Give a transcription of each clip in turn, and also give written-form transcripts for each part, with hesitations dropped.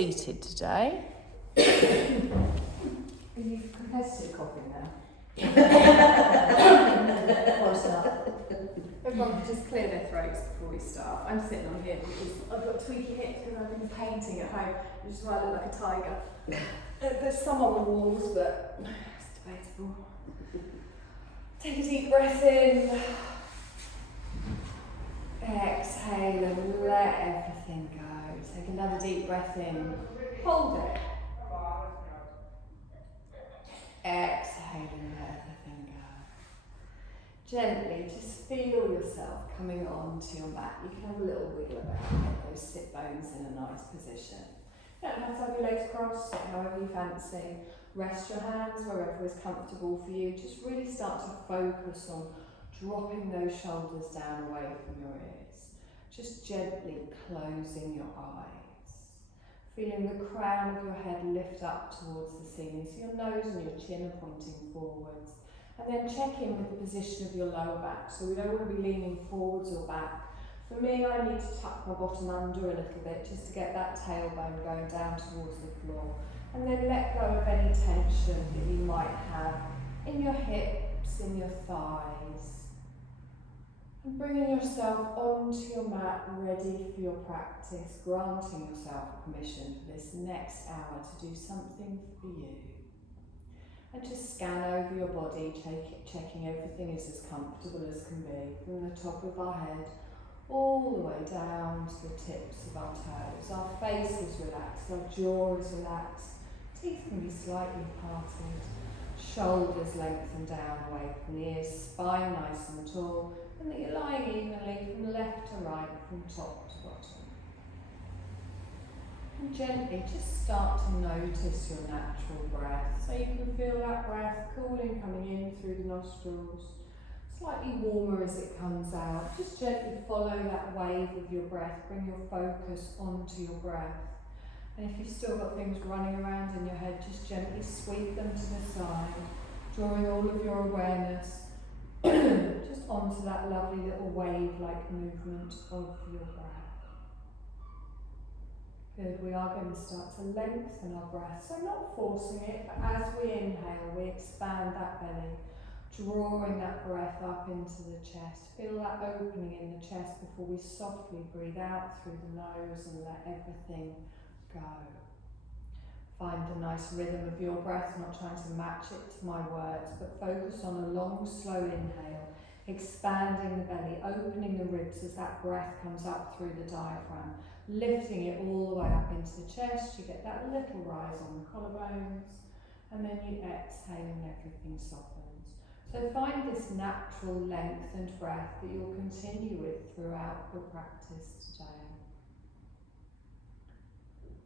Seated today. You've confessed to the coughing now. Everyone can just clear their throats before we start. I'm sitting on here because I've got tweaky hips because I've been painting at home, which is why I look like a tiger. There's some on the walls, but it's debatable. Take a deep breath in. Exhale and let everything go. Take another deep breath in. Hold it. Exhale and let everything go. Gently, just feel yourself coming onto your mat. You can have a little wiggle about, get those sit bones in a nice position. You don't have to have your legs crossed, sit however you fancy. Rest your hands wherever is comfortable for you. Just really start to focus on dropping those shoulders down away from your ears. Just gently closing your eyes. Feeling the crown of your head lift up towards the ceiling, so your nose and your chin are pointing forwards. And then check in with the position of your lower back. So we don't want to be leaning forwards or back. For me, I need to tuck my bottom under a little bit just to get that tailbone going down towards the floor. And then let go of any tension that you might have in your hips, in your thighs. And bringing yourself onto your mat, ready for your practice, granting yourself permission for this next hour to do something for you. And just scan over your body, checking everything is as comfortable as can be, from the top of our head all the way down to the tips of our toes. Our face is relaxed, our jaw is relaxed, teeth can be slightly parted, shoulders lengthen down away from the ears, spine nice and tall, and that you're lying evenly from left to right, from top to bottom. And gently just start to notice your natural breath. So you can feel that breath cooling coming in through the nostrils, slightly warmer as it comes out. Just gently follow that wave of your breath, bring your focus onto your breath. And if you've still got things running around in your head, just gently sweep them to the side, drawing all of your awareness just onto that lovely little wave-like movement of your breath. Good, we are going to start to lengthen our breath, so not forcing it, but as we inhale, we expand that belly, drawing that breath up into the chest. Feel that opening in the chest before we softly breathe out through the nose and let everything go. Find a nice rhythm of your breath, not trying to match it to my words, but focus on a long, slow inhale, expanding the belly, opening the ribs as that breath comes up through the diaphragm, lifting it all the way up into the chest. You get that little rise on the collarbones, and then you exhale and everything softens. So find this natural lengthened breath that you'll continue with throughout your practice today.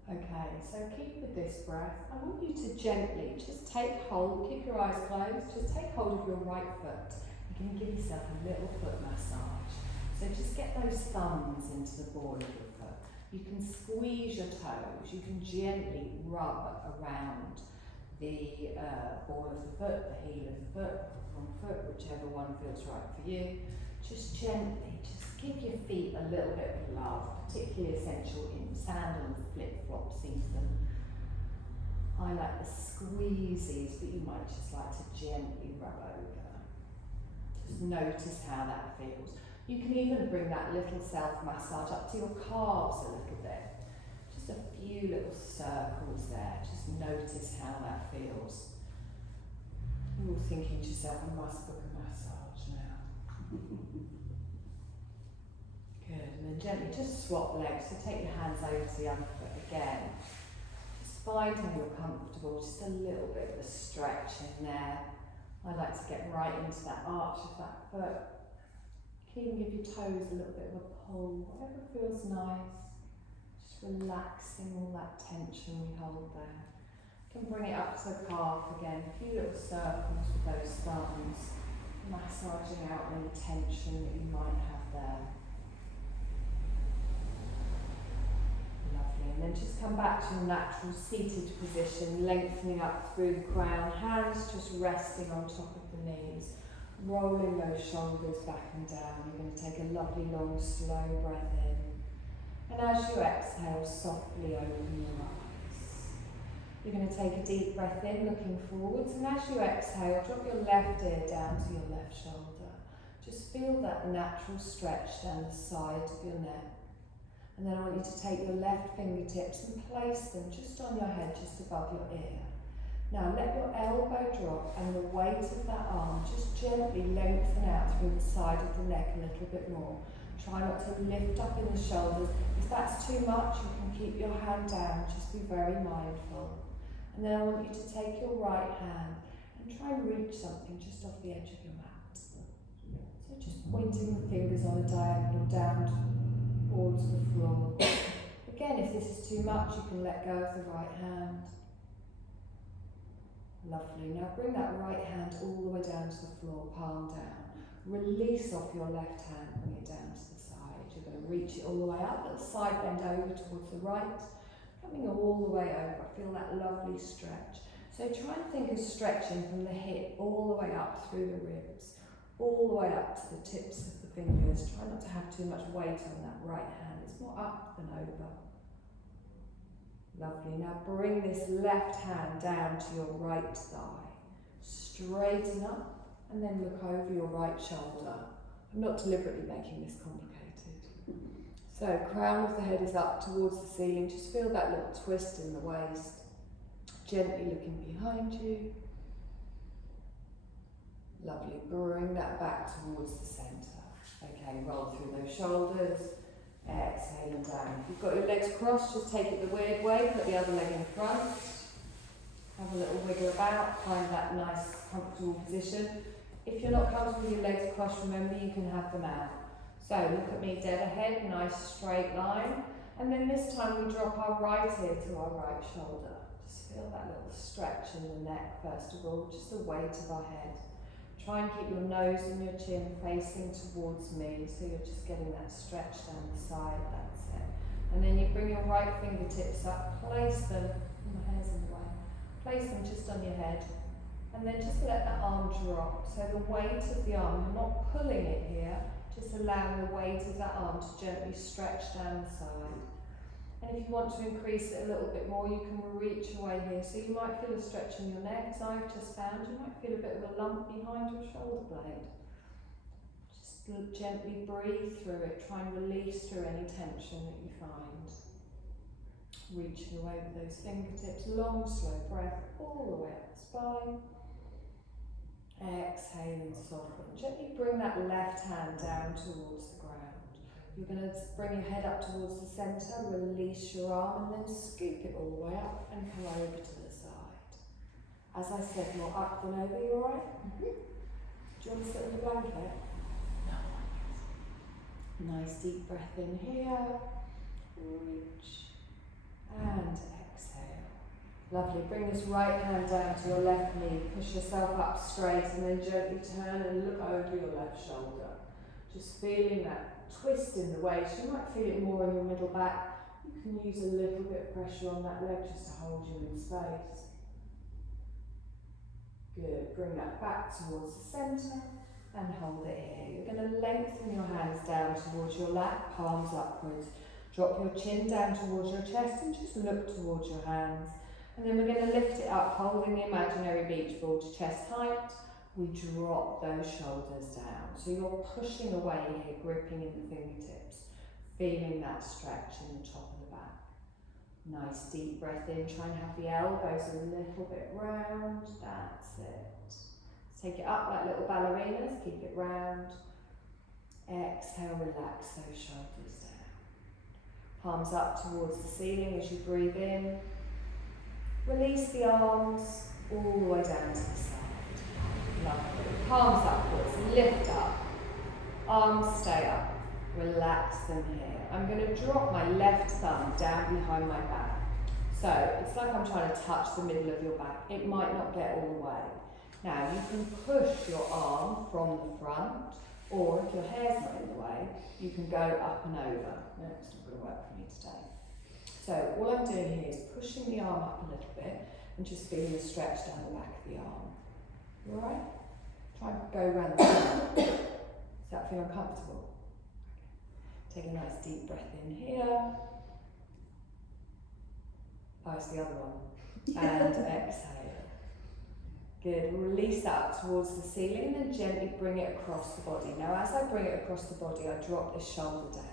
Okay, so keep with this breath. I want you to gently just take hold, keep your eyes closed, just take hold of your right foot. You're going to give yourself a little foot massage. So just get those thumbs into the ball of your foot. You can squeeze your toes, you can gently rub around the ball of the foot, the heel of the foot, front foot, whichever one feels right for you. Just gently, just give your feet a little bit of love, particularly essential in sandal and flip-flop season. I like the squeezies, but you might just like to gently rub over. Just notice how that feels. You can even bring that little self-massage up to your calves a little bit. Just a few little circles there. Just notice how that feels. You're all thinking to yourself, I must book a massage now. Good, and then gently just swap legs. So take your hands over to the other foot again. Just find how you're comfortable, just a little bit of a stretch in there. I like to get right into that arch of that foot. You can even give your toes a little bit of a pull, whatever feels nice. Just relaxing all that tension we hold there. You can bring it up to the calf again, a few little circles with those thumbs, massaging out any tension that you might have there. Lovely, and then just come back to your natural seated position, lengthening up through the crown, hands just resting on top of the knees, rolling those shoulders back and down. You're going to take a lovely long slow breath in, and as you exhale, softly open your eyes. going to take a deep breath in, looking forwards, and as you exhale, drop your left ear down to your left shoulder. Just feel that natural stretch down the side of your neck. And then I want you to take your left fingertips and place them just on your head, just above your ear. Now let your elbow drop and the weight of that arm just gently lengthen out through the side of the neck a little bit more. Try not to lift up in the shoulders. If that's too much, you can keep your hand down, just be very mindful. And then I want you to take your right hand and try and reach something just off the edge of your mat. So just pointing the fingers on a diagonal down towards the floor. Again, if this is too much, you can let go of the right hand. Lovely. Now bring that right hand all the way down to the floor, palm down. Release off your left hand, bring it down to the side. You're going to reach it all the way up, little side bend over towards the right, coming all the way over. Feel that lovely stretch. So try and think of stretching from the hip all the way up through the ribs, all the way up to the tips of the fingers. Try not to have too much weight on that right hand. It's more up than over. Lovely. Now bring this left hand down to your right thigh. Straighten up and then look over your right shoulder. I'm not deliberately making this complicated. So crown of the head is up towards the ceiling. Just feel that little twist in the waist. Gently looking behind you. Lovely. Bring that back towards the centre. Okay, roll through those shoulders. Exhale and down. If you've got your legs crossed, just take it the weird way, put the other leg in front. Have a little wiggle about, find that nice comfortable position. If you're not comfortable with your legs crossed, remember you can have them out. So look at me dead ahead, nice straight line. And then this time we drop our right ear to our right shoulder. Just feel that little stretch in the neck first of all, just the weight of our head. Try and keep your nose and your chin facing towards me, so you're just getting that stretch down the side, that's it. And then you bring your right fingertips up, place them, my hair's in the way, place them just on your head, and then just let the arm drop. So the weight of the arm, you're not pulling it here, just allowing the weight of that arm to gently stretch down the side. And if you want to increase it a little bit more, you can reach away here. So you might feel a stretch in your neck, as I've just found. You might feel a bit of a lump behind your shoulder blade. Just gently breathe through it. Try and release through any tension that you find. Reaching away with those fingertips. Long, slow breath all the way up the spine. Exhale and soften. Gently bring that left hand down towards the ground. You're going to bring your head up towards the centre, release your arm, and then scoop it all the way up and come over to the side. As I said, more up than over, you alright? Mm-hmm. Do you want to sit on the blanket? No. Nice deep breath in here. Reach. And exhale. Lovely. Bring this right hand down to your left knee. Push yourself up straight and then gently turn and look over your left shoulder. Just feeling that twist in the waist. You might feel it more in your middle back. You can use a little bit of pressure on that leg just to hold you in space. Good. Bring that back towards the centre and hold it here. You're going to lengthen your hands down towards your lap, palms upwards. Drop your chin down towards your chest and just look towards your hands. And then we're going to lift it up, holding the imaginary beach ball to chest height. We drop those shoulders down. So you're pushing away here, gripping in the fingertips, feeling that stretch in the top of the back. Nice deep breath in, try and have the elbows a little bit round, that's it. Take it up like little ballerinas, keep it round. Exhale, relax those shoulders down. Palms up towards the ceiling as you breathe in. Release the arms all the way down to the side. Lovely. Palms upwards, lift up, arms stay up, relax them here. I'm going to drop my left thumb down behind my back. So it's like I'm trying to touch the middle of your back. It might not get all the way. Now you can push your arm from the front, or if your hair's not in the way, you can go up and over. No, it's not going to work for me today. So all I'm doing here is pushing the arm up a little bit and just feeling the stretch down the back of the arm. You alright? Try and go around the side. Does that feel uncomfortable? Okay. Take a nice deep breath in here. Oh, it's the other one. And exhale. Good. Release that up towards the ceiling and then gently bring it across the body. Now, as I bring it across the body, I drop this shoulder down.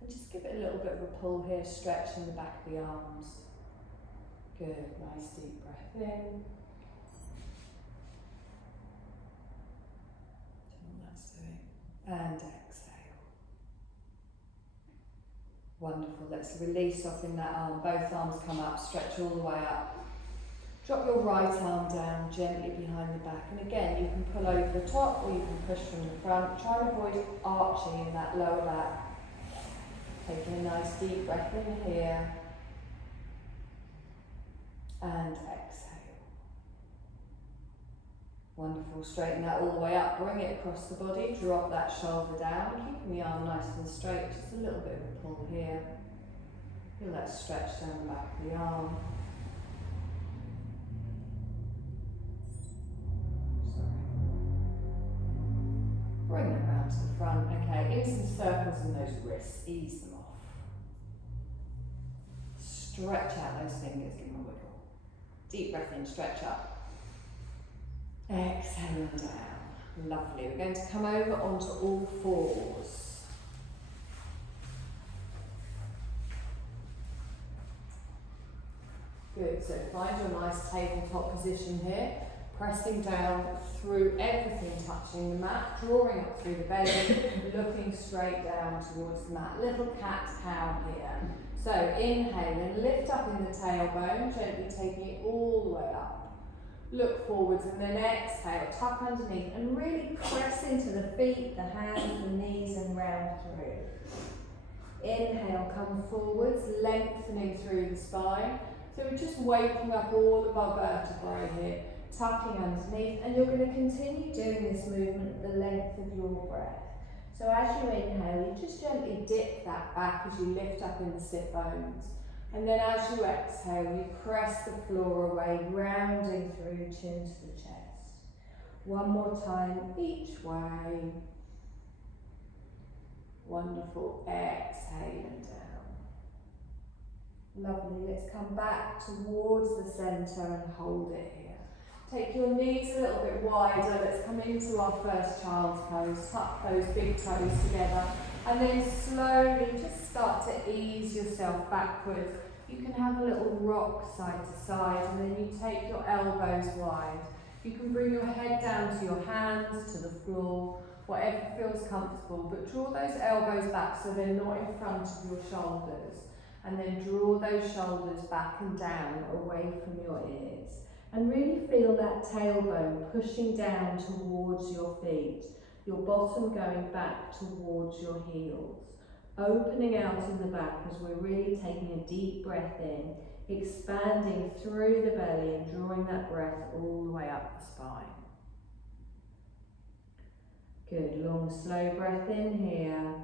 And just give it a little bit of a pull here, stretching the back of the arms. Good. Nice deep breath in. That's doing. And exhale. Wonderful. Let's release off in that arm. Both arms come up, stretch all the way up. Drop your right arm down gently behind the back. And again, you can pull over the top or you can push from the front. Try and avoid arching in that lower back. Taking a nice deep breath in here. And exhale. Wonderful. Straighten that all the way up. Bring it across the body. Drop that shoulder down. Keeping the arm nice and straight. Just a little bit of a pull here. Feel that stretch down the back of the arm. Bring that round to the front. Okay, in some circles in those wrists. Ease them off. Stretch out those fingers. Give them a wiggle. Deep breath in. Stretch up. Exhale down. Lovely. We're going to come over onto all fours. Good. So find your nice tabletop position here. Pressing down through everything, touching the mat, drawing up through the belly, looking straight down towards the mat. Little cat-cow here. So inhale and lift up in the tailbone, gently taking it all the way up. Look forwards and then exhale, tuck underneath and really press into the feet, the hands, the knees and round through. Inhale, come forwards, lengthening through the spine. So we're just waking up all the above vertebrae here. Tucking underneath, and you're going to continue doing this movement at the length of your breath. So as you inhale, you just gently dip that back as you lift up in the sit bones. And then as you exhale, you press the floor away, rounding through, chin to the chest. One more time, each way. Wonderful. Exhaling down. Lovely. Let's come back towards the centre and hold it here. Take your knees a little bit wider. Let's come into our first child's pose. Tuck those big toes together. And then slowly just start to ease yourself backwards. You can have a little rock side to side and then you take your elbows wide. You can bring your head down to your hands, to the floor, whatever feels comfortable. But draw those elbows back so they're not in front of your shoulders. And then draw those shoulders back and down away from your ears. And really feel that tailbone pushing down towards your feet, your bottom going back towards your heels. Opening out in the back as we're really taking a deep breath in, expanding through the belly and drawing that breath all the way up the spine. Good, long slow breath in here.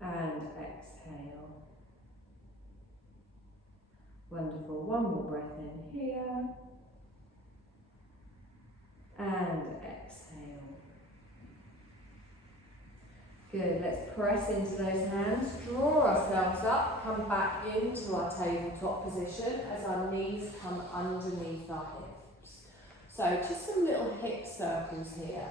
And exhale. Wonderful. One more breath in here. And exhale. Good. Let's press into those hands. Draw ourselves up. Come back into our tabletop position as our knees come underneath our hips. So just some little hip circles here.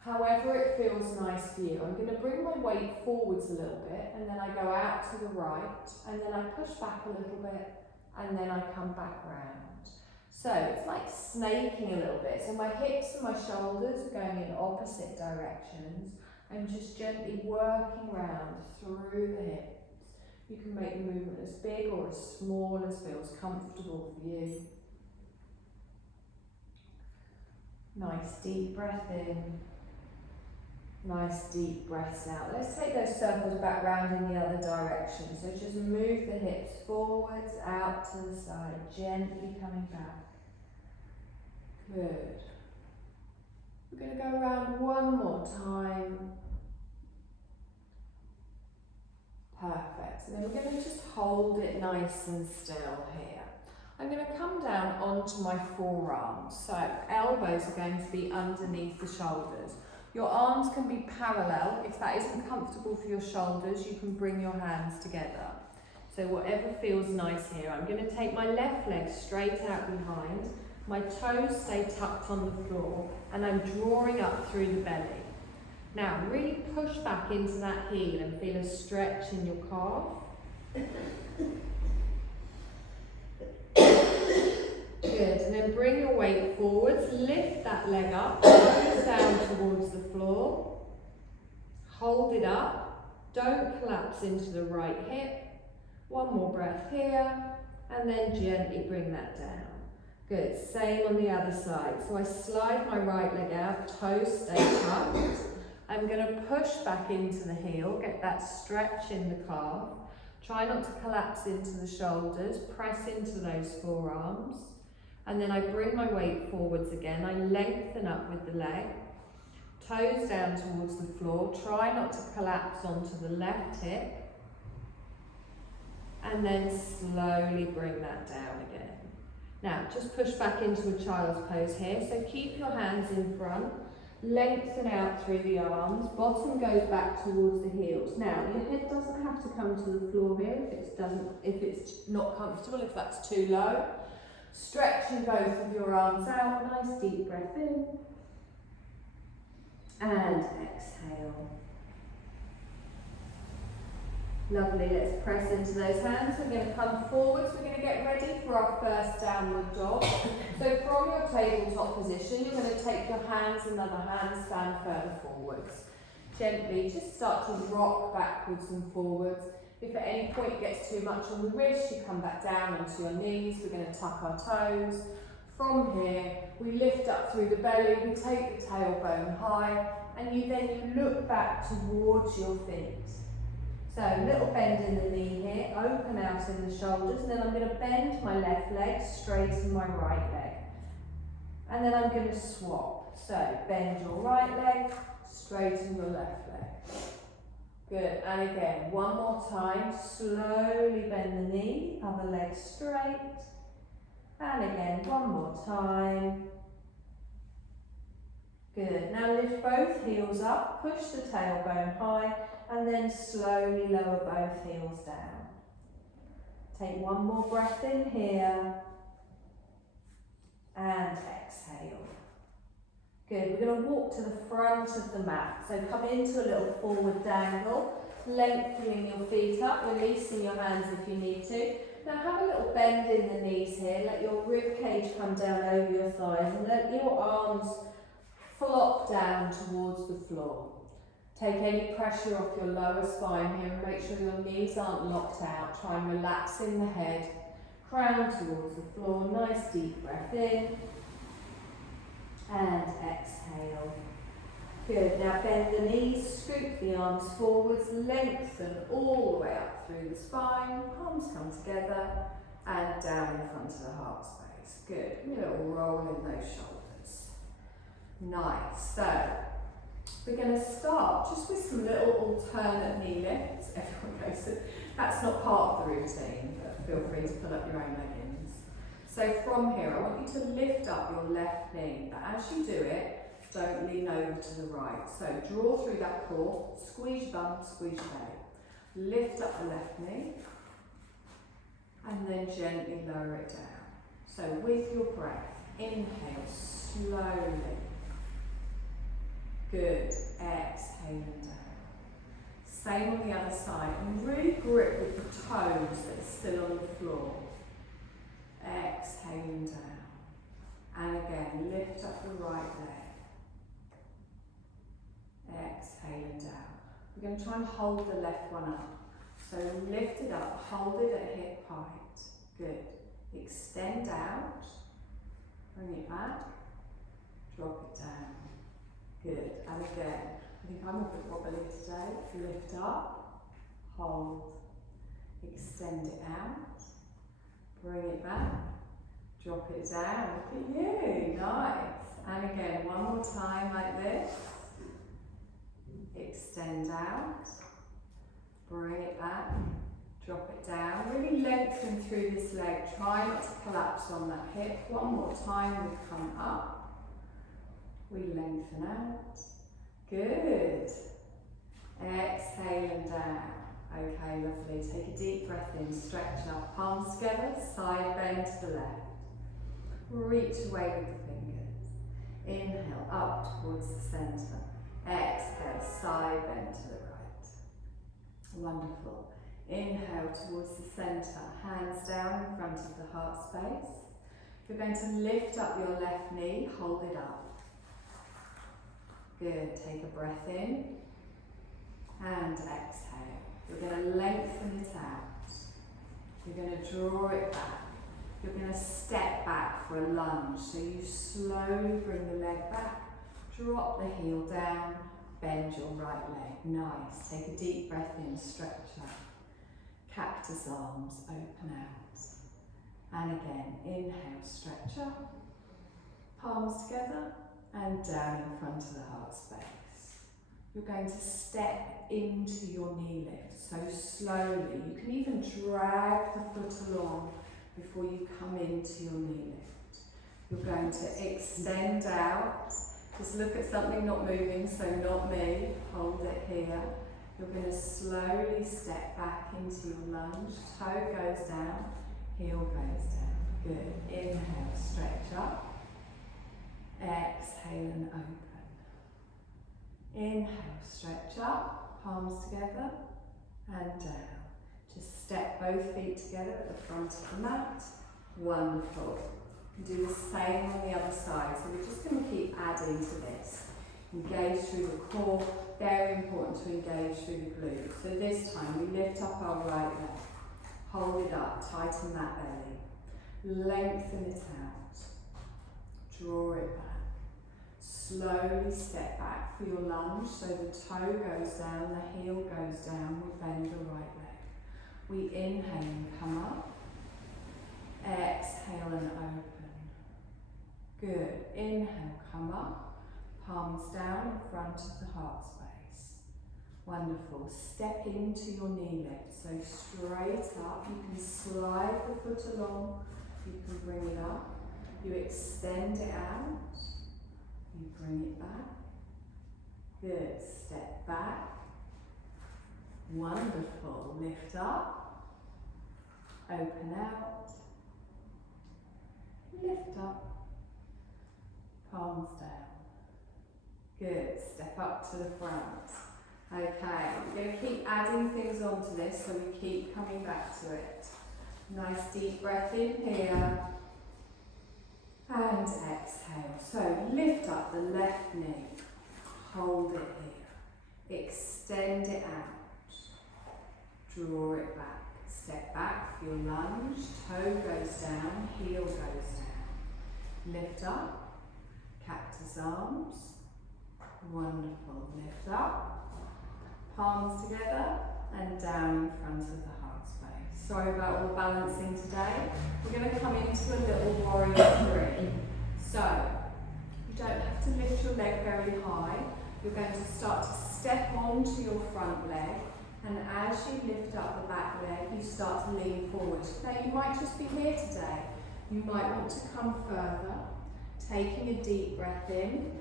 However it feels nice for you. I'm going to bring my weight forwards a little bit and then I go out to the right and then I push back a little bit and then I come back round. So it's like snaking a little bit. So my hips and my shoulders are going in opposite directions. I'm just gently working round through the hips. You can make the movement as big or as small as feels comfortable for you. Nice deep breath in. Nice deep breaths out. Let's take those circles back round in the other direction. So just move the hips forwards, out to the side, gently coming back. Good. We're going to go around one more time. Perfect. And then we're going to just hold it nice and still here. I'm going to come down onto my forearms. So elbows are going to be underneath the shoulders. Your arms can be parallel. If that isn't comfortable for your shoulders, you can bring your hands together. So So whatever feels nice here. I'm going to take my left leg straight out behind. My toes stay tucked on the floor and I'm drawing up through the belly. Now really push back into that heel and feel a stretch in your calf. Good, and then bring your weight forwards, lift that leg up, toes down towards the floor. Hold it up, don't collapse into the right hip. One more breath here, and then gently bring that down. Good, same on the other side. So I slide my right leg out, toes stay tucked. I'm going to push back into the heel, get that stretch in the calf. Try not to collapse into the shoulders, press into those forearms. And then I bring my weight forwards again. I lengthen up with the leg. Toes down towards the floor. Try not to collapse onto the left hip. And then slowly bring that down again. Now, just push back into a child's pose here. So keep your hands in front. Lengthen out through the arms, bottom goes back towards the heels. Now, your head doesn't have to come to the floor here if it's not comfortable, if that's too low. Stretching both of your arms out, nice deep breath in. And exhale. Lovely, let's press into those hands. We're going to come forwards, we're going to get ready for our first downward dog. So from your tabletop position, you're going to take your hands and other hands stand further forwards. Gently, just start to rock backwards and forwards. If at any point it gets too much on the wrist, you come back down onto your knees. We're going to tuck our toes. From here, we lift up through the belly, we take the tailbone high, and you look back towards your feet. So a little bend in the knee here, open out in the shoulders, and then I'm going to bend my left leg, straighten my right leg. And then I'm going to swap. So bend your right leg, straighten your left leg. Good, and again, one more time, slowly bend the knee, other leg straight. And again, one more time. Good, now lift both heels up, push the tailbone high, and then slowly lower both heels down. Take one more breath in here, and exhale. Good, we're going to walk to the front of the mat. So come into a little forward dangle, lengthening your feet up, releasing your hands if you need to. Now have a little bend in the knees here, let your rib cage come down over your thighs, and let your arms flop down towards the floor. Take any pressure off your lower spine here and make sure your knees aren't locked out. Try and relax in the head, crown towards the floor, nice deep breath in and exhale. Good, now bend the knees, scoop the arms forwards, lengthen all the way up through the spine, palms come together and down in front of the heart space. Good, give me a little roll in those shoulders. Nice, so we're going to start just with some little alternate knee lifts. Everyone goes, so that's not part of the routine, but feel free to pull up your own leggings. So from here, I want you to lift up your left knee, but as you do it, don't lean over to the right. So draw through that core, squeeze your bum, squeeze your belly. Lift up the left knee, and then gently lower it down. So with your breath, inhale slowly. Good, exhaling down. Same on the other side, and really grip with the toes that are still on the floor. Exhaling down. And again, lift up the right leg. Exhaling down. We're going to try and hold the left one up. So lift it up, hold it at hip height. Good. Extend out. Bring it back. Drop it down. Good, and again, I think I'm a bit wobbly today. Lift up, hold, extend it out, bring it back, drop it down. Look at you, nice. And again, one more time like this. Extend out, bring it back, drop it down. Really lengthen through this leg. Try not to collapse on that hip. One more time, we come up. We lengthen out. Good. Exhaling down. Okay, lovely. Take a deep breath in, stretch up, palms together, side bend to the left. Reach away with the fingers. Inhale, up towards the centre. Exhale, side bend to the right. Wonderful. Inhale towards the centre, hands down in front of the heart space. You're going to lift up your left knee, hold it up. Good, take a breath in and exhale. You're going to lengthen it out. You're going to draw it back. You're going to step back for a lunge. So you slowly bring the leg back, drop the heel down, bend your right leg. Nice. Take a deep breath in, stretch up. Cactus arms, open out. And again, inhale, stretch up. Palms together and down in front of the heart space. You're going to step into your knee lift, so slowly. You can even drag the foot along before you come into your knee lift. You're going to extend out. Just look at something not moving, so not me. Hold it here. You're going to slowly step back into your lunge. Toe goes down, heel goes down. Good. Inhale, stretch up. Exhale and open. Inhale, stretch up, palms together and down. Just step both feet together at the front of the mat. Wonderful. Do the same on the other side. So we're just going to keep adding to this. Engage through the core. Very important to engage through the glutes. So this time we lift up our right leg. Hold it up, tighten that belly. Lengthen it out. Draw it back. Slowly step back for your lunge, so the toe goes down, the heel goes down, we bend the right leg. We inhale and come up, exhale and open. Good, inhale, come up, palms down in front of the heart space. Wonderful, step into your knee lift, so straight up, you can slide the foot along, you can bring it up, you extend it out. You bring it back. Good. Step back. Wonderful. Lift up. Open out. Lift up. Palms down. Good. Step up to the front. Okay. We're going to keep adding things onto this so we keep coming back to it. Nice deep breath in here. And exhale. So lift up the left knee. Hold it here. Extend it out. Draw it back. Step back for your lunge. Toe goes down. Heel goes down. Lift up. Cactus arms. Wonderful. Lift up. Palms together and down in front of the heart space. Sorry about all the balancing today. We're going to come into a little warrior 3. So, you don't have to lift your leg very high. You're going to start to step onto your front leg, and as you lift up the back leg, you start to lean forward. Now, you might just be here today. You might want to come further, taking a deep breath in,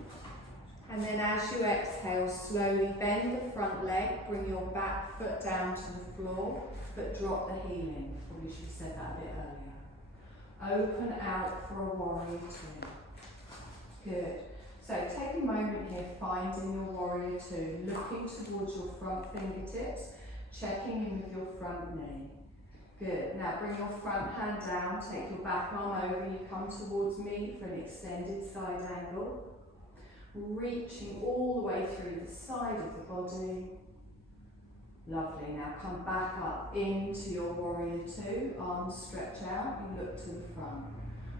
and then as you exhale, slowly bend the front leg, bring your back foot down to the floor, but drop the heel in. Probably should have said that a bit earlier. Open out for a warrior 2. Good. So take a moment here, finding your warrior 2, looking towards your front fingertips, checking in with your front knee. Good. Now bring your front hand down, take your back arm over, you come towards me for an extended side angle. Reaching all the way through the side of the body. Lovely. Now come back up into your warrior 2. Arms stretch out. You look to the front.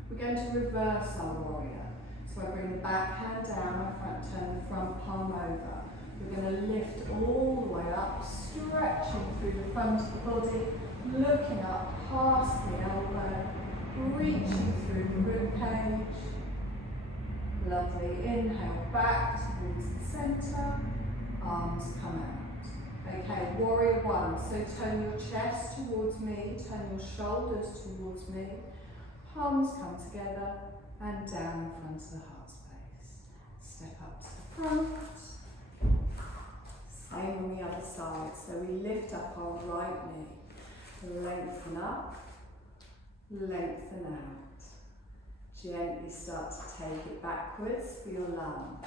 We're going to reverse our warrior. So I bring the back hand down, turn the front palm over. We're going to lift all the way up, stretching through the front of the body, looking up past the elbow, reaching through the rib cage. Lovely. Inhale back towards the centre. Arms come out. Okay, warrior 1. So turn your chest towards me, turn your shoulders towards me. Palms come together and down in front of the heart space. Step up to the front. Same on the other side. So we lift up our right knee, lengthen up, lengthen out. Gently start to take it backwards for your lunge.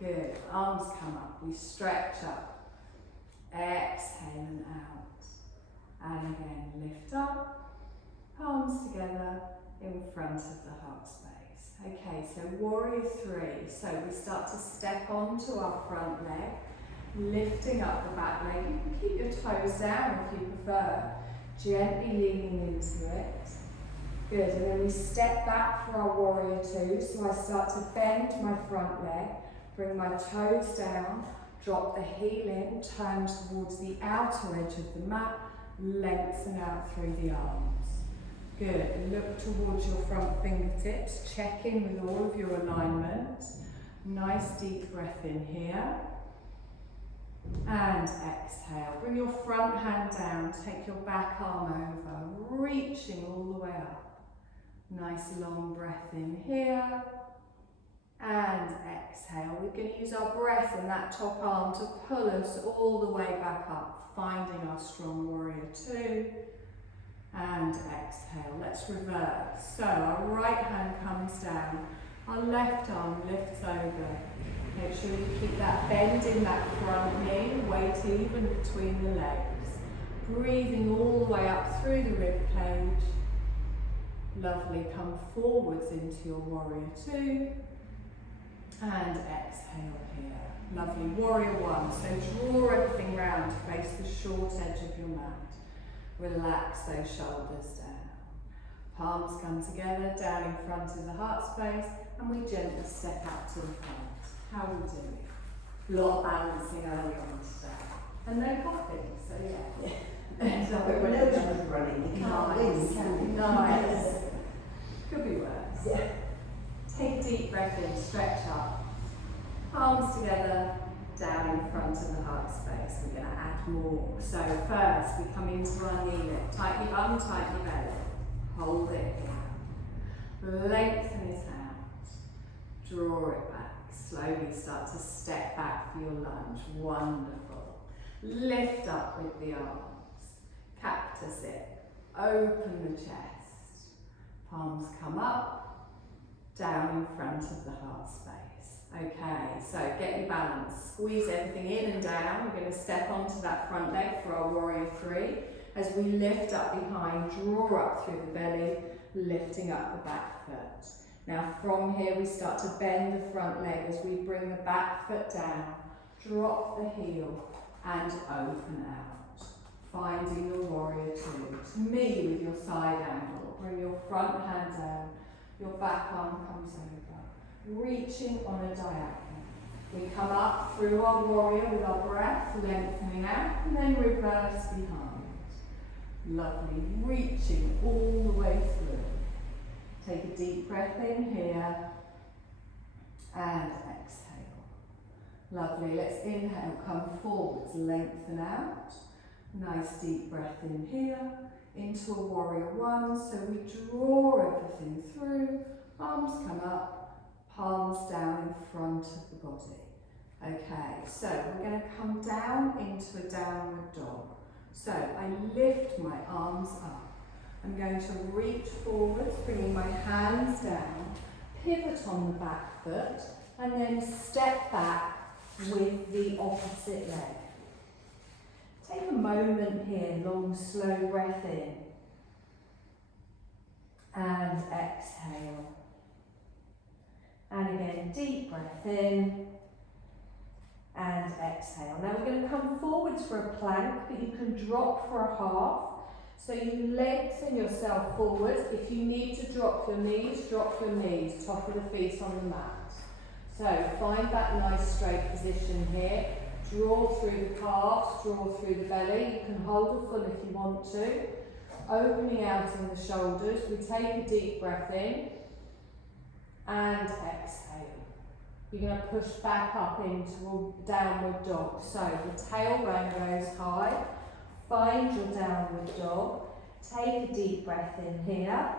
Good. Arms come up. We stretch up. Exhale and out. And again, lift up. Palms together in front of the heart space. Okay, so warrior three. So we start to step onto our front leg, lifting up the back leg. You can keep your toes down if you prefer. Gently leaning into it. Good, and then we step back for our warrior two. So I start to bend my front leg, bring my toes down, drop the heel in, turn towards the outer edge of the mat, lengthen out through the arms. Good, look towards your front fingertips, check in with all of your alignment. Nice deep breath in here. And exhale. Bring your front hand down, take your back arm over, reaching all the way up. Nice long breath in here. And exhale. We're going to use our breath and that top arm to pull us all the way back up, finding our strong warrior two. And exhale. Let's reverse. So our right hand comes down, our left arm lifts over. Make sure you keep that bend in that front knee, weight even between the legs. Breathing all the way up through the rib cage. Lovely. Come forwards into your warrior two. And exhale here. Lovely. Warrior one. So draw everything round to face the short edge of your mat. Relax those shoulders down. Palms come together, down in front of the heart space, and we gently step out to the front. How are we doing? A lot of balancing early on today. And no hopping, so yeah. So but when everyone's running, you can't win, can you? Nice. Could be worse. Yeah. Take a deep breath in, stretch up. Palms together, down in front of the heart space. We're going to add more. So first, we come into our knee lift. Tighten your bum, tighten your belly. Hold it here. Lengthen it out. Draw it back. Slowly start to step back for your lunge. Wonderful. Lift up with the arms. Cactus it. Open the chest. Palms come up, down in front of the heart space. Okay, so get your balance. Squeeze everything in and down. We're going to step onto that front leg for our warrior three. As we lift up behind, draw up through the belly, lifting up the back foot. Now from here we start to bend the front leg as we bring the back foot down, drop the heel and open out. Finding your warrior two. To me with your side angle. Bring your front hand down, your back arm comes over. Reaching on a diagonal. We come up through our warrior with our breath, lengthening out, and then reverse behind. Lovely, reaching all the way through. Take a deep breath in here, and exhale. Lovely, let's inhale, come forwards, lengthen out. Nice deep breath in here, into a warrior one, so we draw everything through, arms come up, palms down in front of the body. Okay, so we're going to come down into a downward dog. So I lift my arms up. I'm going to reach forwards, bringing my hands down, pivot on the back foot, and then step back with the opposite leg. Take a moment here, long, slow breath in. And exhale. And again, deep breath in. And exhale. Now we're going to come forwards for a plank, but you can drop for a half. So you lengthen yourself forward. If you need to drop your knees, top of the feet on the mat. So find that nice straight position here. Draw through the calves, draw through the belly. You can hold the full if you want to. Opening out in the shoulders. We take a deep breath in and exhale. You're going to push back up into a downward dog. So the tailbone goes high. Find your downward dog. Take a deep breath in here.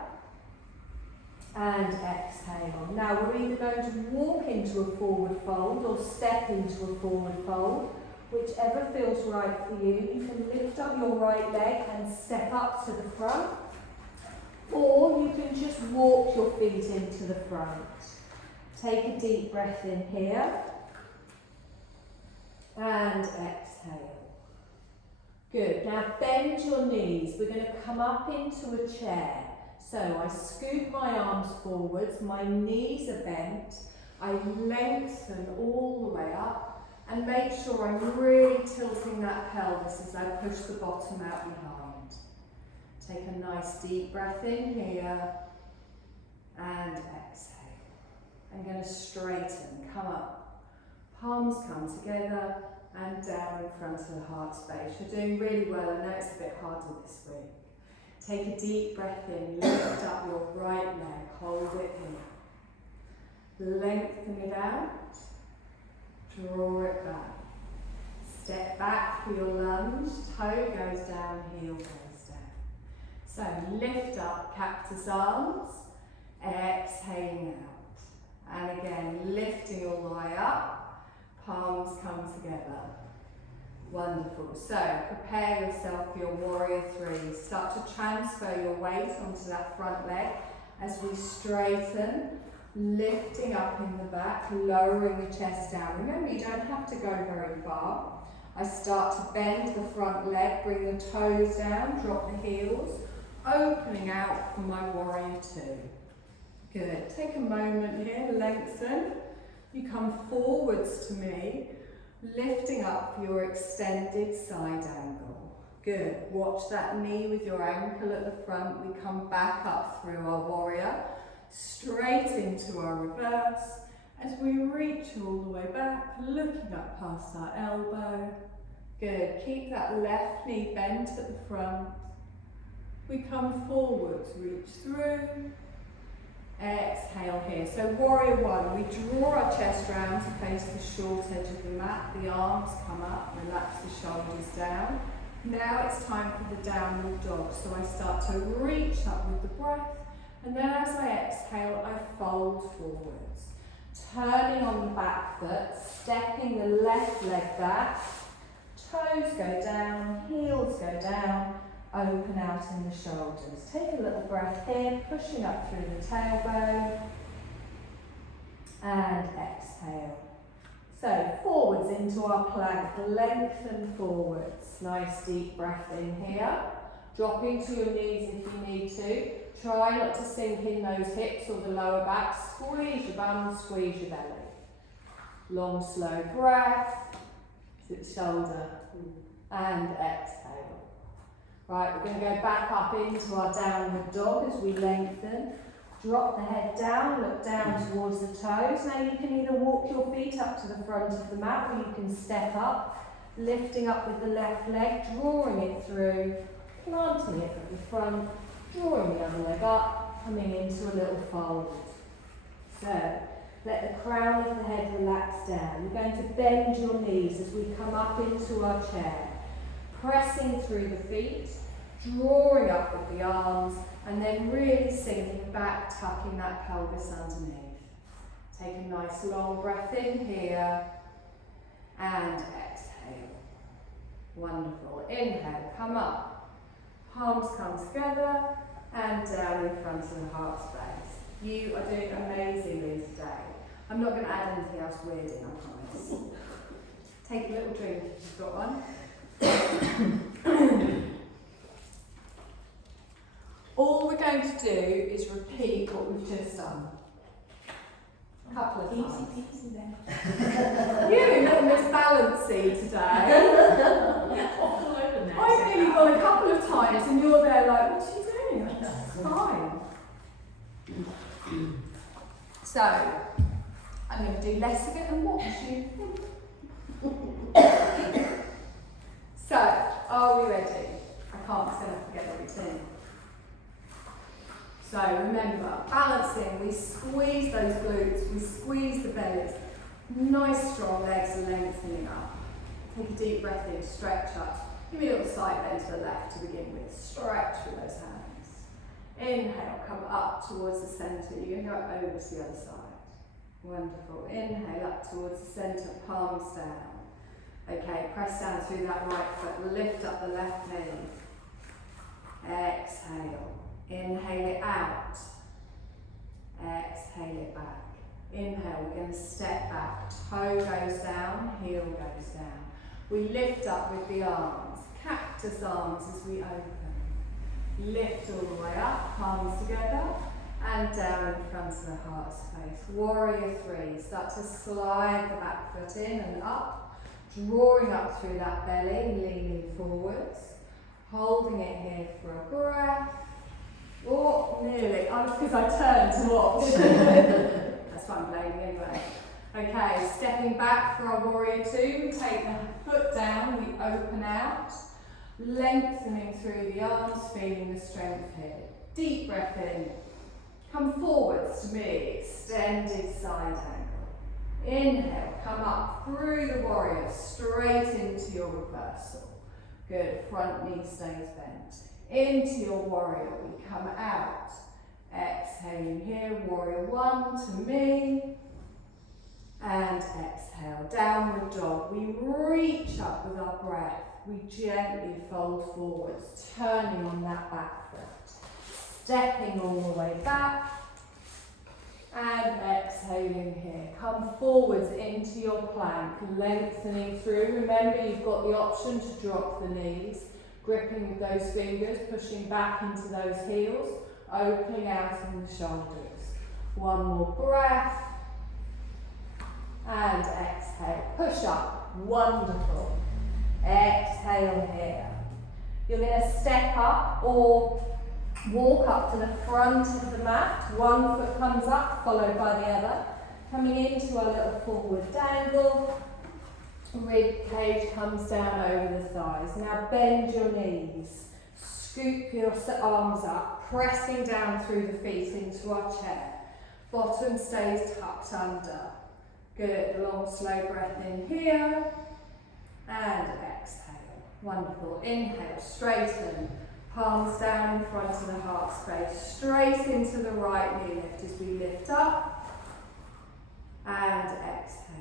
And exhale. Now we're either going to walk into a forward fold or step into a forward fold, Whichever feels right for you. You can lift up your right leg and step up to the front, or you can just walk your feet into the front. Take a deep breath in here and exhale. Good. Now bend your knees. We're going to come up into a chair. So I scoop my arms forwards, my knees are bent, I lengthen all the way up and make sure I'm really tilting that pelvis as I push the bottom out behind. Take a nice deep breath in here and exhale. I'm going to straighten, come up, palms come together and down in front of the heart space. You're doing really well. I know it's a bit harder this week. Take a deep breath in, lift up your right leg, hold it here. Lengthen it out, draw it back. Step back for your lunge, toe goes down, heel goes down. So lift up, cactus arms, exhaling out. And again, lifting all the way up, palms come together. Wonderful. So prepare yourself for your warrior three. Start to transfer your weight onto that front leg as we straighten, lifting up in the back, lowering the chest down. Remember, you don't have to go very far. I start to bend the front leg, bring the toes down, drop the heels, opening out for my warrior two. Good. Take a moment here, lengthen. You come forwards to me, lifting up your extended side angle. Good. Watch that knee with your ankle at the front. We come back up through our warrior, straight into our reverse, as we reach all the way back, looking up past our elbow. Good. Keep that left knee bent at the front. We come forwards, reach through. Exhale here. So warrior one, we draw our chest round to face the short edge of the mat. The arms come up, relax the shoulders down. Now it's time for the downward dog. So I start to reach up with the breath, and then as I exhale, I fold forwards. Turning on the back foot, stepping the left leg back, toes go down, heels go down, open out in the shoulders. Take a little breath here, pushing up through the tailbone, and exhale. So forwards into our plank, lengthen forwards. Nice deep breath in here. Dropping to your knees if you need to. Try not to sink in those hips or the lower back. Squeeze your bum, squeeze your belly. Long, slow breath. Shoulder. And exhale. Right, we're going to go back up into our downward dog as we lengthen. Drop the head down, look down towards the toes. Now you can either walk your feet up to the front of the mat or you can step up, lifting up with the left leg, drawing it through, planting it at the front, drawing the other leg up, coming into a little fold. So, let the crown of the head relax down. You're going to bend your knees as we come up into our chair, pressing through the feet, drawing up with the arms, and then really sinking back, tucking that pelvis underneath. Take a nice long breath in here, and exhale. Wonderful. Inhale, come up. Palms come together, and down in front of the heart space. You are doing amazingly today. I'm not going to add anything else weird in, I promise. Take a little drink if you've got one. All we're going to do is repeat what we've just done. A couple of times. Easy peasy then. You little Miss Balancy today. I've nearly gone a couple of times and you're there like, what's she doing? It's fine. So, I'm going to do less of it and watch you. So, are we ready? I can't stand up forget the routine. So remember, balancing, we squeeze those glutes, we squeeze the bellies. Nice strong legs are lengthening up. Take a deep breath in, stretch up. Give me a little side bend to the left to begin with. Stretch with those hands. Inhale, come up towards the centre. You're going to go over to the other side. Wonderful. Inhale up towards the centre, palms down. Okay, press down through that right foot, lift up the left knee. Exhale. Inhale it out. Exhale it back. Inhale, we're going to step back. Toe goes down, heel goes down. We lift up with the arms, cactus arms as we open. Lift all the way up, palms together, and down in front of the heart space. Warrior three, start to slide the back foot in and up, drawing up through that belly, leaning forwards, holding it here for a breath. Oh, nearly, because I turned to watch. That's what I'm blaming anyway. Okay, stepping back for our warrior two, we take the foot down, we open out, lengthening through the arms, feeling the strength here. Deep breath in, come forwards to me, extended side angle. Inhale, come up through the warrior, straight into your reversal. Good, front knee stays bent. Into your warrior, we come out. Exhaling here, warrior one to me. And exhale, downward dog. We reach up with our breath. We gently fold forwards, turning on that back foot. Stepping all the way back. And exhaling here. Come forwards into your plank, lengthening through. Remember, you've got the option to drop the knees, gripping with those fingers, pushing back into those heels, opening out in the shoulders. One more breath. And exhale, push up, wonderful. Exhale here. You're going to step up or walk up to the front of the mat. One foot comes up, followed by the other. Coming into our little forward dangle. Rib cage comes down over the thighs. Now bend your knees. Scoop your arms up, pressing down through the feet into our chair. Bottom stays tucked under. Good, long slow breath in here. And exhale. Wonderful. Inhale, straighten. Palms down in front of the heart space. Straight into the right knee lift as we lift up. And exhale.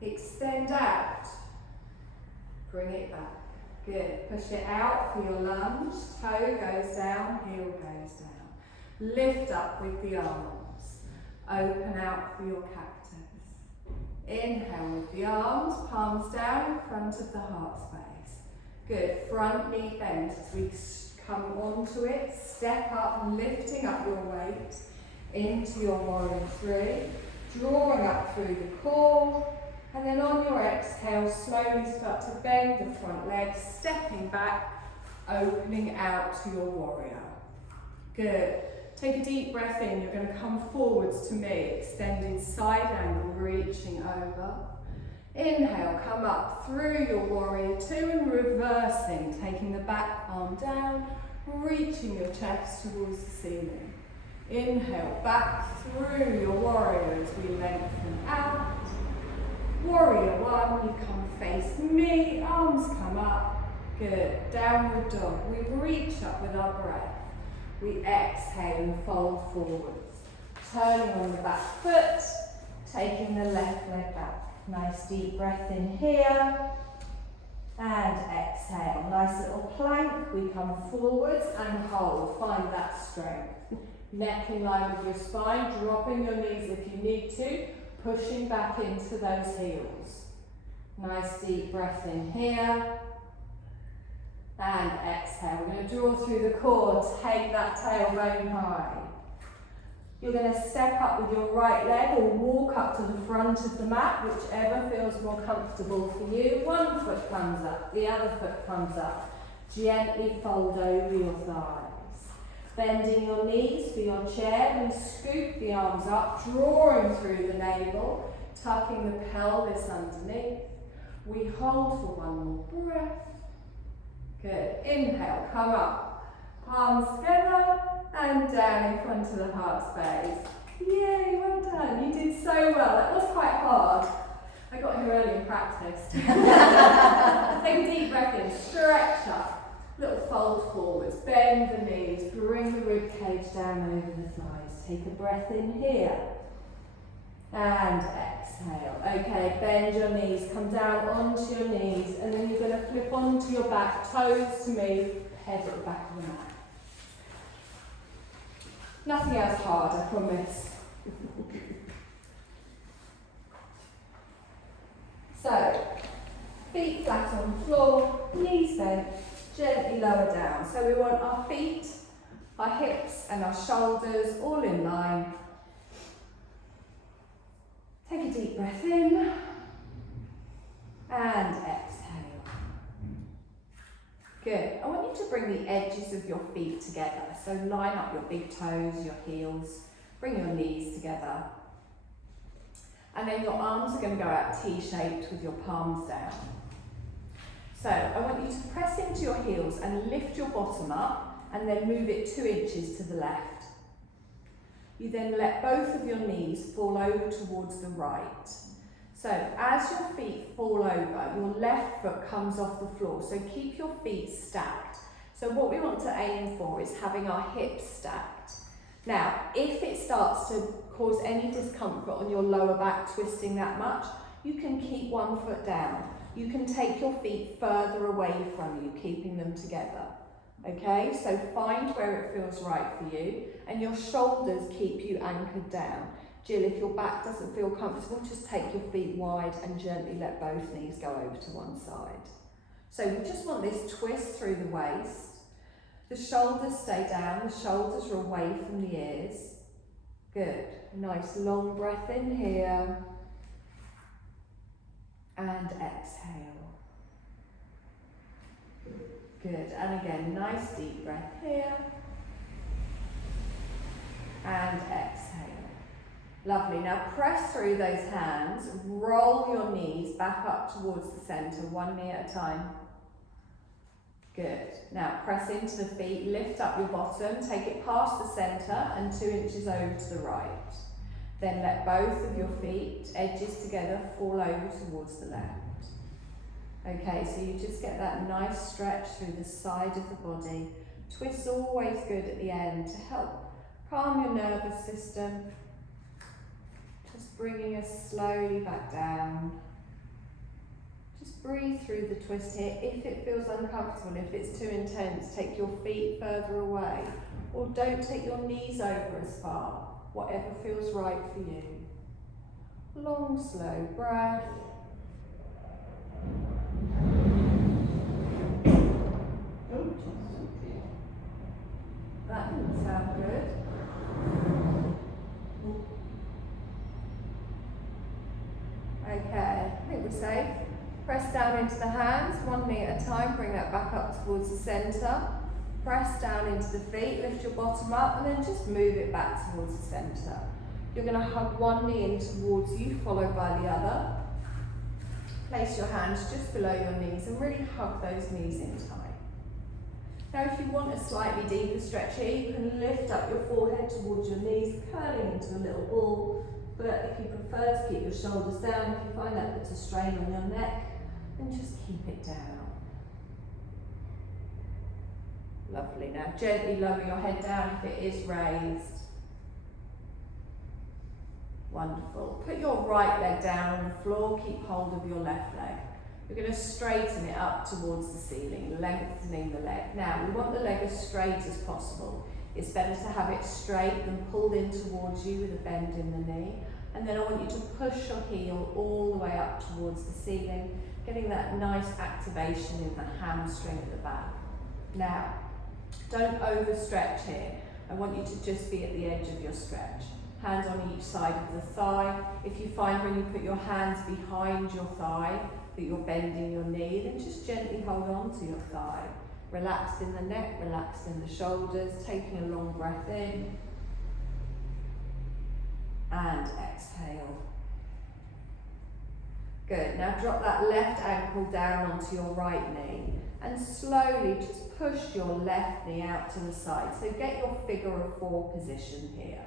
Extend out. Bring it back. Good. Push it out for your lunge. Toe goes down, heel goes down. Lift up with the arms. Open out for your cactus. Inhale with the arms, palms down in front of the heart space. Good. Front knee bent as we come onto it. Step up, lifting up your weight into your warrior three. Drawing up through the core. And then on your exhale, slowly start to bend the front leg, stepping back, opening out to your warrior. Good. Take a deep breath in. You're going to come forwards to me, extended side angle, reaching over. Inhale, come up through your warrior two and reversing, taking the back arm down, reaching your chest towards the ceiling. Inhale, back through your warrior as we lengthen out. Warrior one, you come face me, arms come up. Good. Downward dog. We reach up with our breath. We exhale and fold forwards. Turning on the back foot, taking the left leg back. Nice deep breath in here. And exhale. Nice little plank. We come forwards and hold. Find that strength. Neck in line with your spine. Dropping your knees if you need to. Pushing back into those heels. Nice deep breath in here. And exhale. We're going to draw through the core. Take that tailbone high. You're going to step up with your right leg or walk up to the front of the mat, whichever feels more comfortable for you. One foot comes up, the other foot comes up. Gently fold over your thighs. Bending your knees for your chair and scoop the arms up, drawing through the navel, tucking the pelvis underneath. We hold for one more breath. Good. Inhale, come up. Palms together and down in front of the heart space. Yay, well done. You did so well. That was quite hard. I got here early in practice. Take a deep breath in, stretch up. Little fold forwards, bend the knees, bring the rib cage down over the thighs. Take a breath in here. And exhale. Okay, bend your knees, come down onto your knees, and then you're going to flip onto your back, toes to move, head at the back of the mat. Nothing else hard, I promise. So, feet flat on the floor, knees bent, gently lower down. So we want our feet, our hips and our shoulders all in line. Take a deep breath in and exhale. Good. I want you to bring the edges of your feet together. So line up your big toes, your heels, bring your knees together. And then your arms are going to go out T-shaped with your palms down. So I want you to press into your heels and lift your bottom up and then move it 2 inches to the left. You then let both of your knees fall over towards the right. So as your feet fall over, your left foot comes off the floor. So keep your feet stacked. So what we want to aim for is having our hips stacked. Now, if it starts to cause any discomfort on your lower back twisting that much, you can keep one foot down. You can take your feet further away from you, keeping them together. Okay, so find where it feels right for you, and your shoulders keep you anchored down. Jill, if your back doesn't feel comfortable, just take your feet wide and gently let both knees go over to one side. So we just want this twist through the waist. The shoulders stay down, the shoulders are away from the ears. Good. Nice long breath in here. And exhale. Good. And again, nice deep breath here. And exhale. Lovely. Now press through those hands. Roll your knees back up towards the centre, one knee at a time. Good. Now press into the feet, lift up your bottom, take it past the centre and 2 inches over to the right. Then let both of your feet, edges together, fall over towards the left. Okay, so you just get that nice stretch through the side of the body. Twist's always good at the end to help calm your nervous system. Just bringing us slowly back down. Just breathe through the twist here. If it feels uncomfortable, if it's too intense, take your feet further away. Or don't take your knees over as far. Whatever feels right for you. Long, slow breath. That didn't sound good. Okay, I think we're safe. Press down into the hands, one knee at a time, bring that back up towards the centre. Press down into the feet, lift your bottom up, and then just move it back towards the centre. You're going to hug one knee in towards you, followed by the other. Place your hands just below your knees and really hug those knees in tight. Now if you want a slightly deeper stretch here, you can lift up your forehead towards your knees, curling into a little ball. But if you prefer to keep your shoulders down, if you find that puts a strain on your neck, then just keep it down. Lovely. Now gently lower your head down if it is raised. Wonderful. Put your right leg down on the floor, keep hold of your left leg. You're going to straighten it up towards the ceiling, lengthening the leg. Now we want the leg as straight as possible. It's better to have it straight than pulled in towards you with a bend in the knee. And then I want you to push your heel all the way up towards the ceiling, getting that nice activation in the hamstring at the back. Now, don't overstretch here. I want you to just be at the edge of your stretch. Hands on each side of the thigh. If you find when you put your hands behind your thigh that you're bending your knee, then just gently hold on to your thigh. Relaxed in the neck, relaxed in the shoulders, taking a long breath in. And exhale. Good. Now drop that left ankle down onto your right knee and slowly just push your left knee out to the side. So get your figure of 4 position here.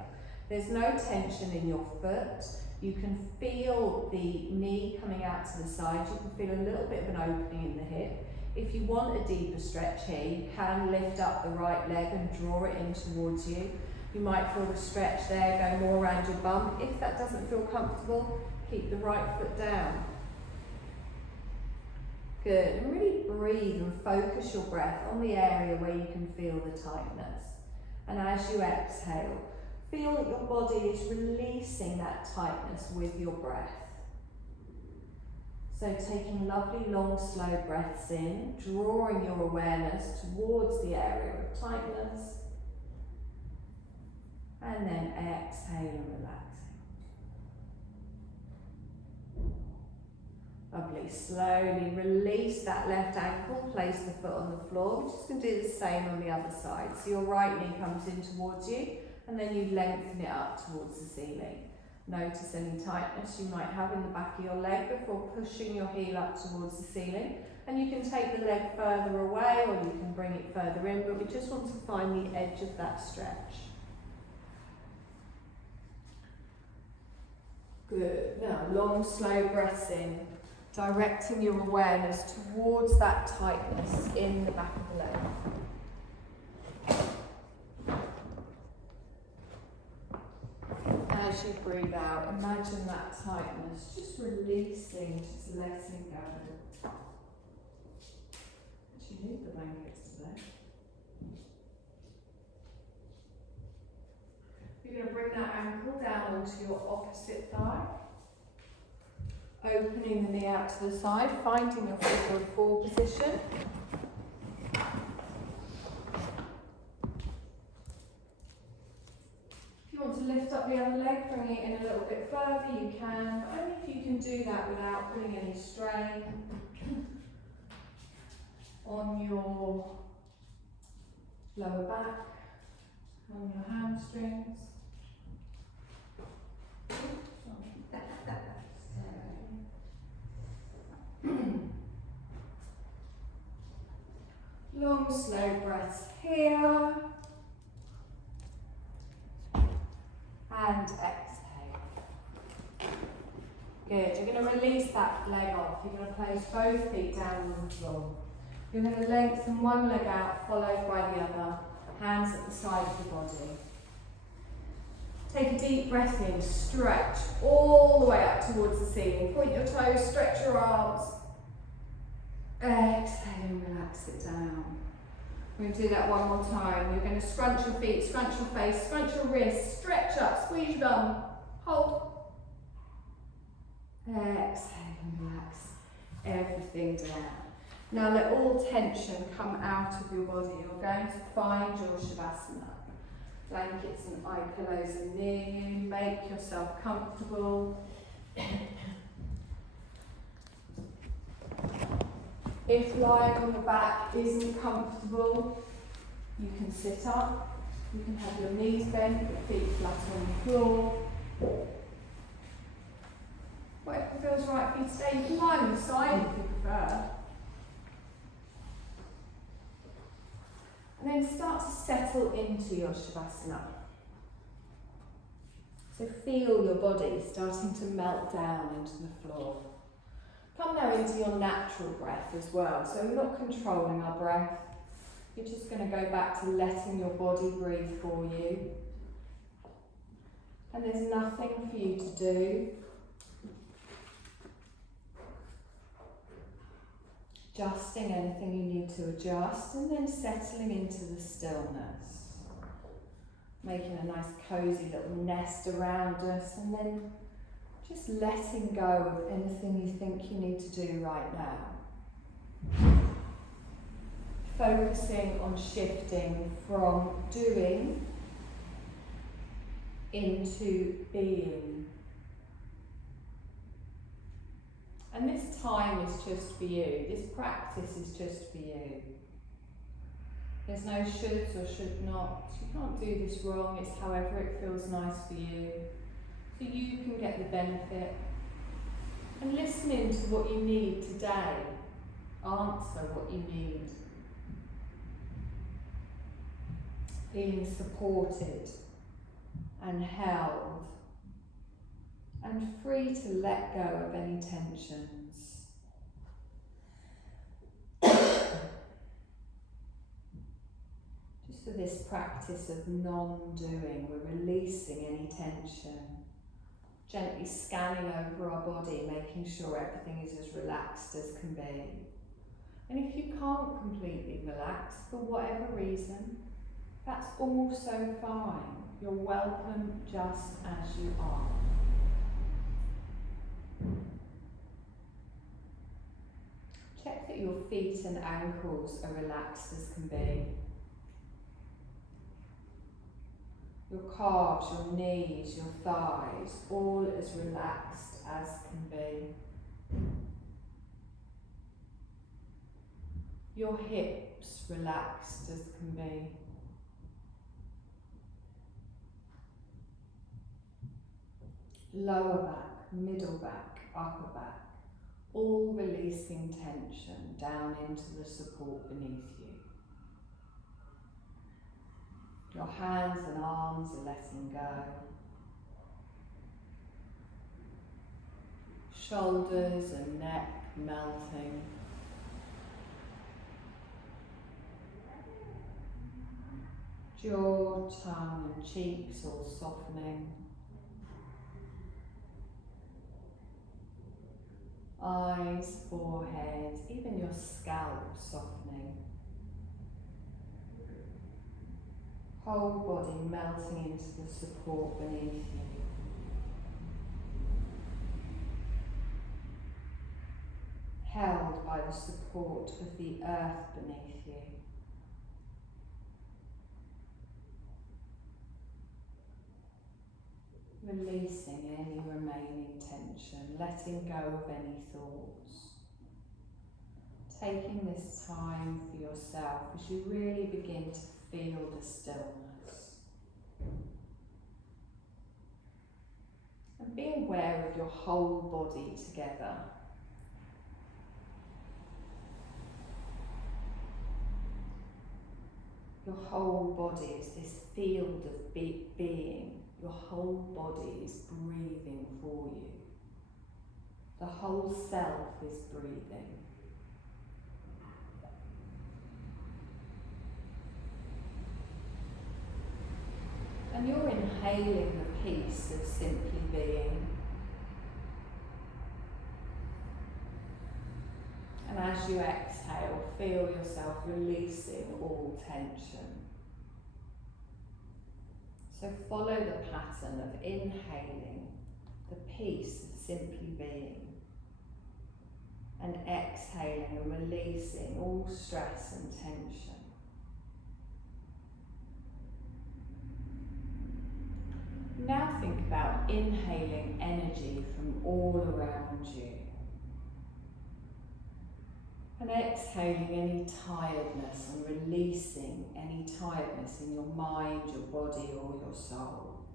There's no tension in your foot. You can feel the knee coming out to the side. You can feel a little bit of an opening in the hip. If you want a deeper stretch here, you can lift up the right leg and draw it in towards you. You might feel the stretch there, go more around your bum. If that doesn't feel comfortable, keep the right foot down. Good, and really breathe and focus your breath on the area where you can feel the tightness. And as you exhale, feel that your body is releasing that tightness with your breath. So taking lovely long slow breaths in, drawing your awareness towards the area of tightness, and then exhale and relaxing. Lovely, slowly release that left ankle, place the foot on the floor. We're just going to do the same on the other side. So your right knee comes in towards you, and then you lengthen it up towards the ceiling. Notice any tightness you might have in the back of your leg before pushing your heel up towards the ceiling. And you can take the leg further away or you can bring it further in, but we just want to find the edge of that stretch. Good. Now, long, slow breaths in, directing your awareness towards that tightness in the back of the leg. As you breathe out, imagine that tightness, just releasing, just letting go. Actually, need the blankets today. You're going to bring that ankle down onto your opposite thigh, opening the knee out to the side, finding your forward four position. If you want to lift up the other leg, bring it in a little bit further, you can, but only if you can do that without putting any strain on your lower back, on your hamstrings. Long, slow breaths here. And exhale. Good. You're going to release that leg off. You're going to place both feet down on the floor. You're going to lengthen one leg out, followed by the other. Hands at the side of the body. Take a deep breath in, stretch all the way up towards the ceiling. Point your toes, stretch your arms. Exhale and relax it down. We're going to do that one more time. You're going to scrunch your feet, scrunch your face, scrunch your wrists, stretch up, squeeze your bum, hold. Exhale and relax everything down. Now let all tension come out of your body. You're going to find your Shavasana. Blankets and eye pillows are near you. Make yourself comfortable. If lying on the back isn't comfortable, you can sit up. You can have your knees bent, your feet flat on the floor. Whatever feels right for you today. You can lie on your side if you prefer. And then start to settle into your Shavasana. So feel your body starting to melt down into the floor. Come now into your natural breath as well. So we're not controlling our breath. You're just going to go back to letting your body breathe for you. And there's nothing for you to do. Adjusting anything you need to adjust, and then settling into the stillness. Making a nice cozy little nest around us, and then just letting go of anything you think you need to do right now. Focusing on shifting from doing into being. And this time is just for you. This practice is just for you. There's no shoulds or should nots. You can't do this wrong. It's however it feels nice for you. So you can get the benefit. And listening to what you need today. Answer what you need. Feeling supported and held. And free to let go of any tensions. Just to this practice of non-doing. We're releasing any tension, gently scanning over our body, making sure everything is as relaxed as can be. And if you can't completely relax for whatever reason, that's also fine. You're welcome just as you are. Check that your feet and ankles are relaxed as can be. Your calves, your knees, your thighs, all as relaxed as can be. Your hips relaxed as can be. Lower back, middle back, upper back, all releasing tension down into the support beneath you. Your hands and arms are letting go. Shoulders and neck melting. Jaw, tongue and cheeks all softening. Eyes, forehead, even your scalp softening. Whole body melting into the support beneath you. Held by the support of the earth beneath you. Releasing any remaining tension, letting go of any thoughts. Taking this time for yourself as you really begin to feel the stillness. And be aware of your whole body together. Your whole body is this field of being. Your whole body is breathing for you. The whole self is breathing. And you're inhaling the peace of simply being. And as you exhale, feel yourself releasing all tension. So follow the pattern of inhaling the peace of simply being and exhaling and releasing all stress and tension. Now think about inhaling energy from all around you and exhaling any tiredness and releasing any tiredness in your mind, your body or your soul.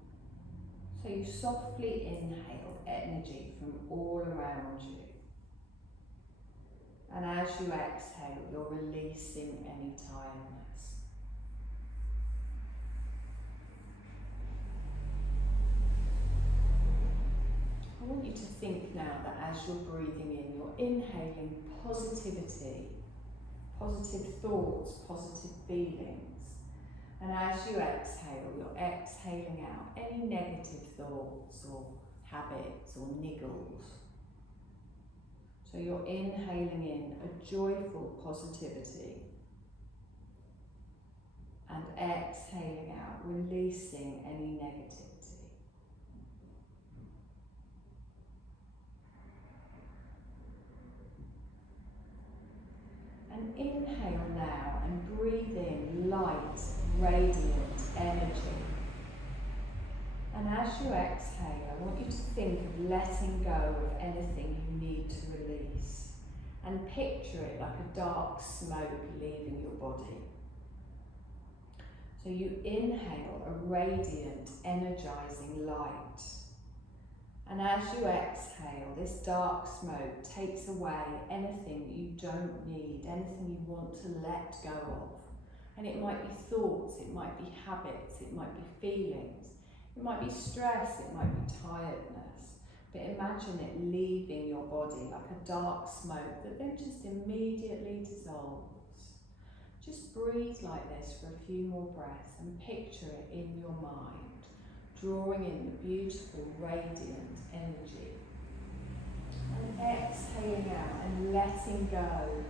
So you softly inhale energy from all around you. And as you exhale, you're releasing any tiredness. I want you to think now that as you're breathing in, you're inhaling positivity, positive thoughts, positive feelings. And as you exhale, you're exhaling out any negative thoughts or habits or niggles. So you're inhaling in a joyful positivity and exhaling out, releasing any negativity. And inhale now and breathe in light, radiant energy. And as you exhale, I want you to think of letting go of anything you need to release. And picture it like a dark smoke leaving your body. So you inhale a radiant, energizing light. And as you exhale, this dark smoke takes away anything you don't need, anything you want to let go of. And it might be thoughts, it might be habits, it might be feelings, it might be stress, it might be tiredness. But imagine it leaving your body like a dark smoke that then just immediately dissolves. Just breathe like this for a few more breaths and picture it in your mind, drawing in the beautiful, radiant energy. And exhaling out and letting go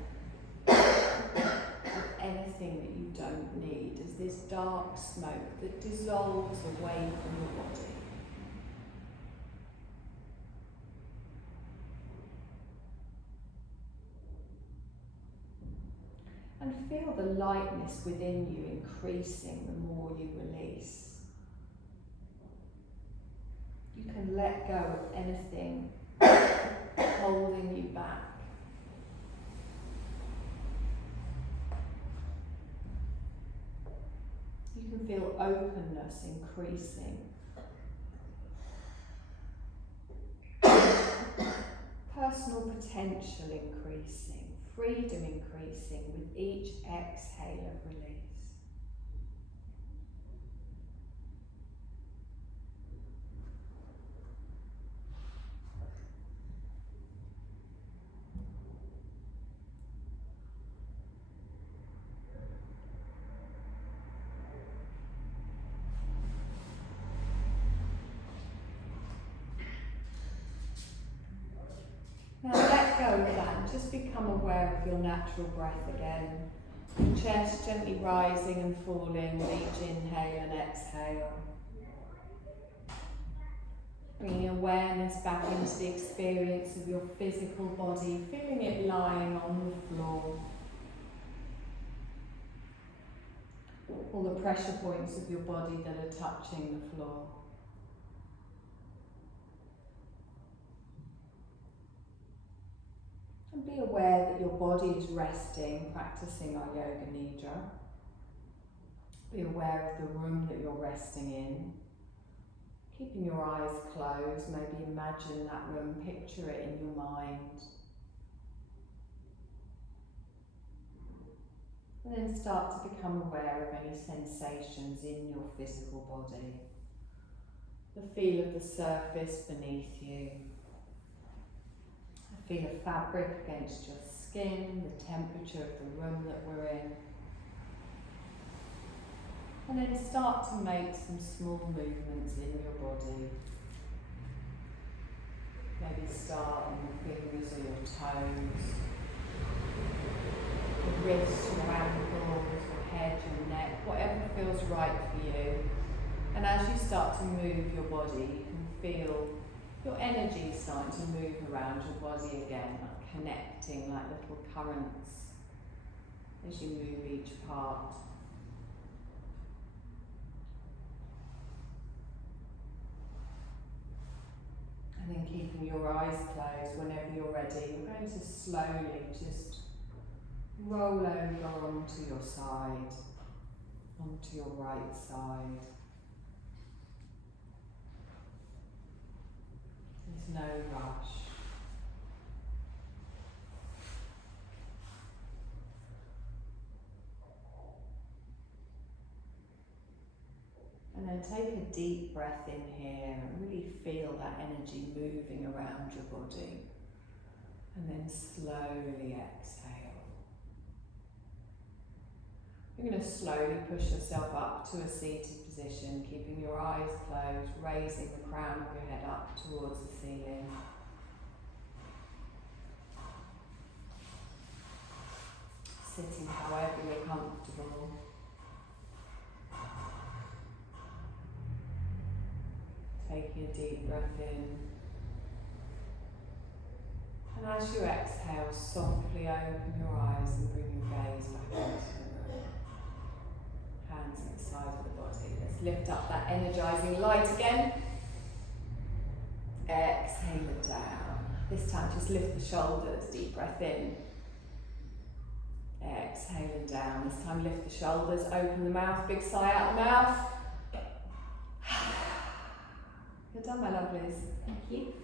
of anything that you don't need as this dark smoke that dissolves away from your body. And feel the lightness within you increasing the more you release. You can let go of anything holding you back. You can feel openness increasing. Personal potential increasing. Freedom increasing with each exhale of release. Now let go of that and just become aware of your natural breath again. Your chest gently rising and falling with each inhale and exhale. Bringing awareness back into the experience of your physical body, feeling it lying on the floor. All the pressure points of your body that are touching the floor. And be aware that your body is resting, practicing our yoga nidra. Be aware of the room that you're resting in. Keeping your eyes closed, maybe imagine that room, picture it in your mind. And then start to become aware of any sensations in your physical body. The feel of the surface beneath you. The feel of fabric against your skin, the temperature of the room that we're in. And then start to make some small movements in your body. Maybe start on your fingers or your toes, your wrists, your ankles, your head, your neck, whatever feels right for you. And as you start to move your body, you can feel your energy starting to move around your body again, like connecting like little currents as you move each part. And then keeping your eyes closed whenever you're ready, you're going to slowly just roll over onto your side, onto your right side. There's no rush. And then take a deep breath in here and really feel that energy moving around your body. And then slowly exhale. You're going to slowly push yourself up to a seated position, keeping your eyes closed, raising the crown of your head up towards the ceiling. Sitting however you're comfortable. Taking a deep breath in. And as you exhale, softly open your eyes and bring your gaze back into the room. Hands at the side of the body. Let's lift up that energizing light again. Exhale it down. This time just lift the shoulders, deep breath in. Exhale it down. This time lift the shoulders, open the mouth, big sigh out the mouth. You're done, my lovelies. Thank you.